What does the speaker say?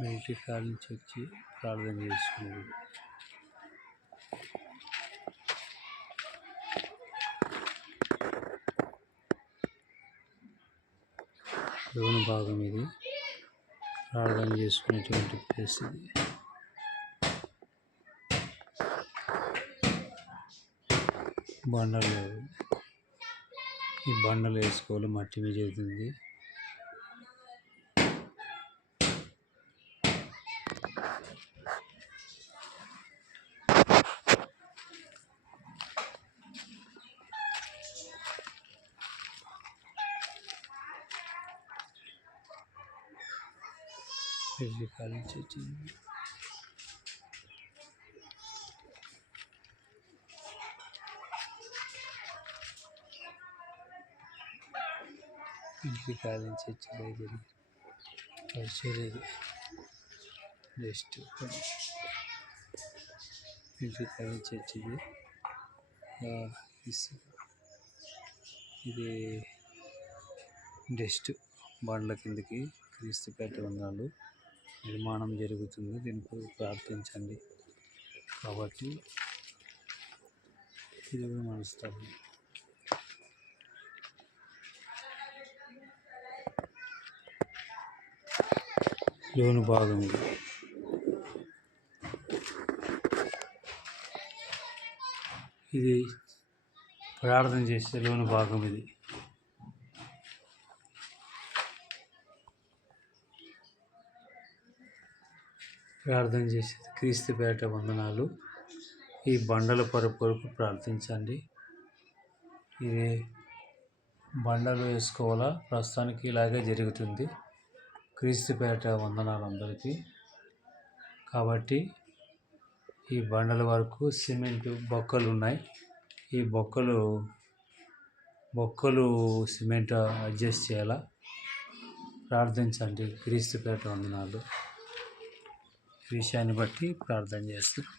బయటి కాడ నుంచి వచ్చి ప్రార్థన చేసుకున్నాడు. లోను భాగం ఇది. ప్రార్థన చేసుకునేటువంటి ప్లేస్ ఇది బండలు ఈ బండలు వేసుకోవాలి మట్టి మీద అవుతుంది ఫిజికల్ కాలం ఫిజికల్ ఇంటికి కాలం జస్ట్ ఫిజికల్ కాలం ఇది డస్ట్ బండ్ల కిందకి క్రీస్తు క్రీస్తుపేట వందనాలు నిర్మాణం జరుగుతుంది. దీనికి ప్రార్థించండి. కాబట్టి ఇది కూడా స్థలం. లోను భాగం. ఇది ప్రార్థన చేసే లోను భాగం ఇది. ప్రార్థన చేసేది. క్రీస్తుపేట వందనాలు. ఈ బండల కొరకు ప్రార్థించండి. ఇది బండలు వేసుకోవాలా? ప్రస్తుతానికి ఇలాగే జరుగుతుంది. క్రీస్తుపేట వందనాలు అందరికీ. కాబట్టి ఈ బండల వరకు సిమెంట్ బొక్కలు ఉన్నాయి. ఈ బొక్కలు బొక్కలు సిమెంట్ అడ్జస్ట్ చేయాలా? ప్రార్థించండి. క్రీస్తుపేట వందనాలు. విషయాన్ని బట్టి ప్రార్థన చేస్తున్నాం